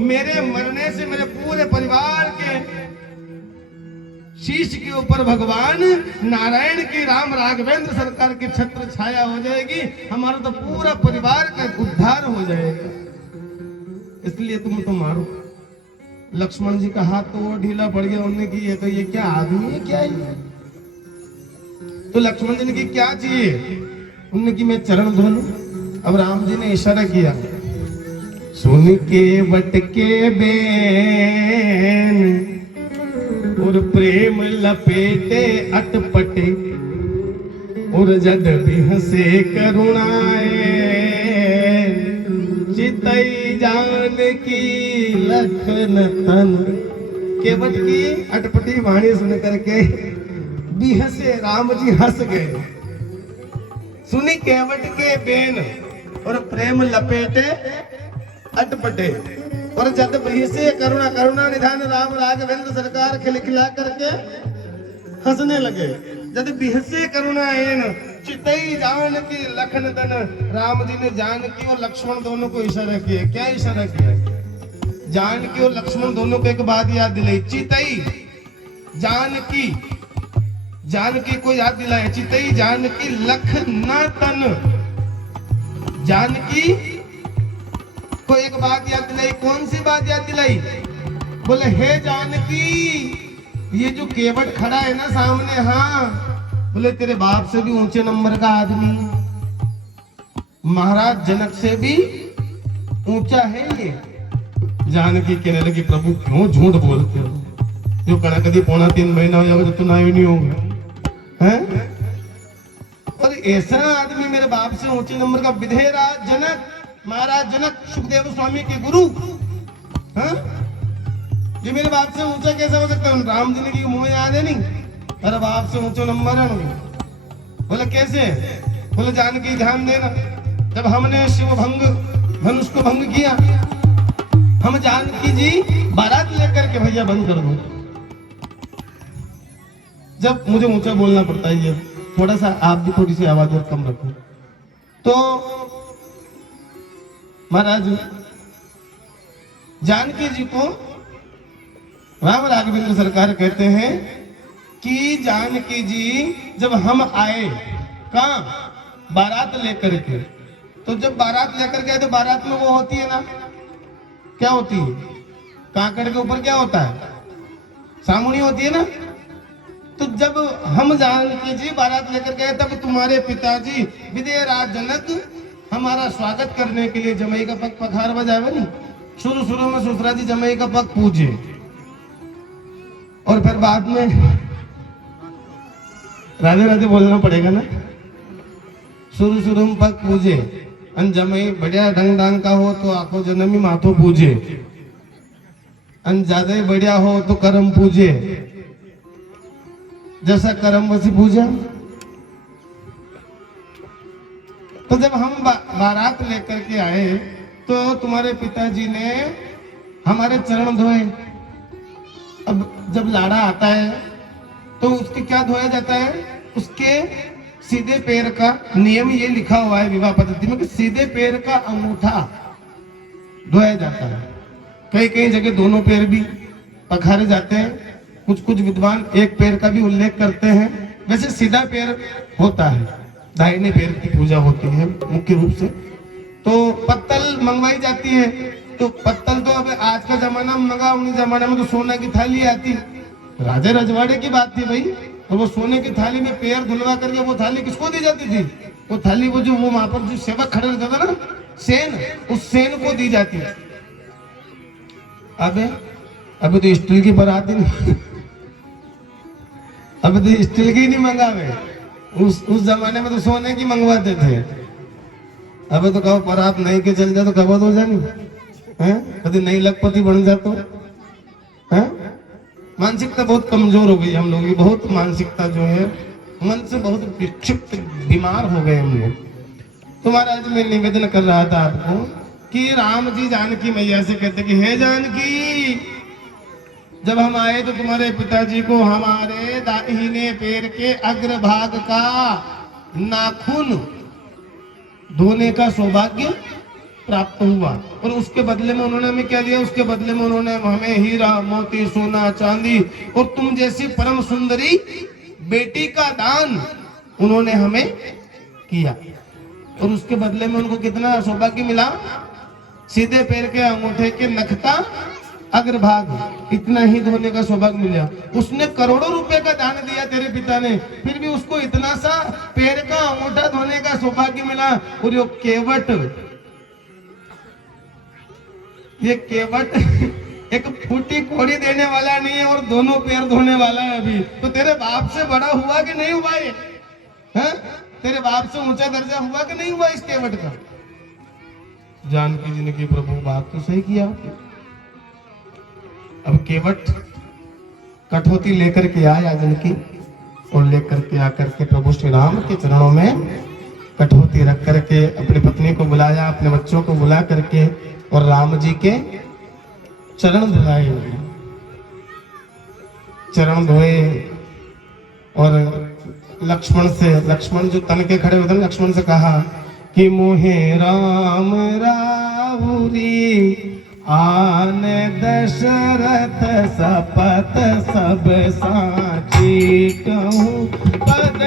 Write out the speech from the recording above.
मेरे मरने से मेरे पूरे परिवार के शीश के ऊपर भगवान नारायण की राम राघवेंद्र सरकार की छत्र छाया हो जाएगी, हमारा तो पूरा परिवार का उद्धार हो जाएगा, इसलिए तुम तो मारो। लक्ष्मण जी का हाथ तो वो ढीला पड़ गया, उन्होंने की ये तो ये क्या आदमी है, क्या है? तो लक्ष्मण जी ने की क्या चाहिए? उन्होंने की मैं चरण धो लूं। अब राम जी ने इशारा किया, सुन के वट के बेन और प्रेम लपेटे अटपटे और जद भी हंसे करुणाए चितई जान की लखन तन। केवट की अटपटी वाणी सुन करके भी हंसे, राम जी हंस गए। सुनी केवट के बेन और प्रेम लपेटे अटपटे और जद भी से करुणा करुणा निधान राम राघवेंद्र सरकार खिलखिला करके हंसने लगे। जद बिहसे करुणाएन चितई जान की लखन तन। राम जी ने जानकी और लक्ष्मण दोनों को इशारा किया। क्या इशारा किया? जानकी और लक्ष्मण दोनों को एक बात याद दिलाई, चितई जानकी, जानकी को याद दिलाया, चितई जानकी लखन तन। जानकी को एक बात याद दिलाई। कौन सी बात याद दिलाई? बोले हे जानकी, ये जो केवट खड़ा है ना सामने, हाँ, बोले तेरे बाप से भी ऊंचे नंबर का आदमी, महाराज जनक से भी ऊंचा है ये। जानकी कहने लगी, प्रभु क्यों झूठ बोलते हो? जो कड़कदी 2.5 महीना हो जाएगा तो तुम आए नहीं होगा, हैं? और ऐसा आदमी मेरे बाप से ऊंचे नंबर का, विधेयराज जनक, महाराज जनक सुखदेव स्वामी के गुरु, हाँ, ये मेरे बाप से ऊंचा कैसा हो सकता है? राम जी ने की मुंह याद है नहीं, अरे बाप से ऊंचा नंबर है। बोले कैसे? बोले जानकी ध्यान देना, जब हमने शिव भंग धनुष को भंग किया, हम जानकी जी बारात लेकर के भैया बंद कर दो। जब मुझे ऊंचा बोलना पड़ता है, ये थोड़ा सा आप भी थोड़ी सी आवाज और कम रखो। तो महाराज जानकी जी को राम राघवेंद्र सरकार कहते हैं कि जानकी जी जब हम आए कहां, बारात लेकर के, तो जब बारात लेकर गए तो बारात में वो होती है ना, क्या होती है? काकड़ के ऊपर क्या होता है? सामुनी होती है ना। तो जब हम जानकी जी बारात लेकर गए, तब तुम्हारे पिताजी विधेयराज जनक हमारा स्वागत करने के लिए जमाई का पग पखार बजावे नहीं। शुरू शुरू में ससुरा जी जमाई का पग पूजे और फिर बाद में राधे राधे बोलना पड़ेगा ना। शुरू शुरू में पग पूजे, अन जमाई बढ़िया ढंग ढंग का हो तो आखो जन्मी माथो पूजे, अन ज्यादा ही बढ़िया हो तो करम पूजे, जैसा करम वैसी पूजा। तो जब हम बारात लेकर के आए तो तुम्हारे पिताजी ने हमारे चरण धोए। अब जब लाड़ा आता है तो उसके क्या धोया जाता है? उसके सीधे पैर का नियम ये लिखा हुआ है विवाह पद्धति में कि सीधे पैर का अंगूठा धोया जाता है। कई कई जगह दोनों पैर भी पखारे जाते हैं, कुछ कुछ विद्वान एक पैर का भी उल्लेख करते हैं। वैसे सीधा पैर होता है, दाहिने पैर की पूजा होती है मुख्य रूप से। तो पत्तल मंगवाई जाती है, तो पत्तल तो अब आज का जमाना में मंगा, उन्हीं जमाना में तो सोना की थाली आती, राजा रजवाड़े की बात थी भाई। और वो सोने की थाली में पैर धुलवा करके वो थाली किसको दी जाती थी? वो थाली वो जो वो वहां पर जो सेवक खड़े रहता था ना, सेन, उस सेन को दी जाती है। अबे तो स्टील की बारात ही नहीं अब तो स्टील की नहीं मंगावे, उस जमाने में तो सोने की मंगवाते थे। अब तो कहो बारात नहीं के चल जा तो कब हो जानी है, कभी नहीं लखपति बन जातो है। मानसिकता बहुत कमजोर हो गई हम लोग की, बहुत मानसिकता जो है मन से बहुत विक्षिप्त बीमार हो गए हम लोग। तो महाराज मैं निवेदन कर रहा था आपको कि राम जी जानकी मैया से कहते कि हे जानकी, जब हम आए तो तुम्हारे पिताजी को हमारे दाहिने पैर के अग्रभाग का नाखून धोने का सौभाग्य प्राप्त हुआ। और उसके बदले में उन्होंने हमें क्या दिया? उसके बदले में उन्होंने हमें हीरा मोती सोना चांदी और तुम जैसी परम सुंदरी बेटी का दान उन्होंने हमें किया। और उसके बदले में उनको कितना सौभाग्य मिला? सीधे पैर के अंगूठे के नखता अग्रभाग, इतना ही धोने का सौभाग्य मिला। उसने करोड़ों रुपए का दान दिया तेरे पिता ने, फिर भी उसको इतना सा पैर का अंगूठा धोने का सौभाग्य मिला। और ये केवट एक फूटी कोड़ी देने वाला नहीं है और दोनों पैर धोने वाला है। अभी तो तेरे बाप से बड़ा हुआ कि नहीं हुआ? ये है तेरे बाप से ऊंचा दर्जा हुआ कि नहीं हुआ इस केवट का? जानकी जी ने की प्रभु बात तो सही किया। अब केवट कठौती लेकर के आया जानकी, और लेकर के आकर के प्रभु श्री राम के चरणों में कठौती रख करके अपनी पत्नी को बुलाया, अपने बच्चों को बुला करके और राम जी के चरण धोए, चरण धोए। और लक्ष्मण जो तन के खड़े होते हैं, लक्ष्मण से कहा कि मोहे राम राहुरी आन दशरथ सपत सब साची कहूँ पद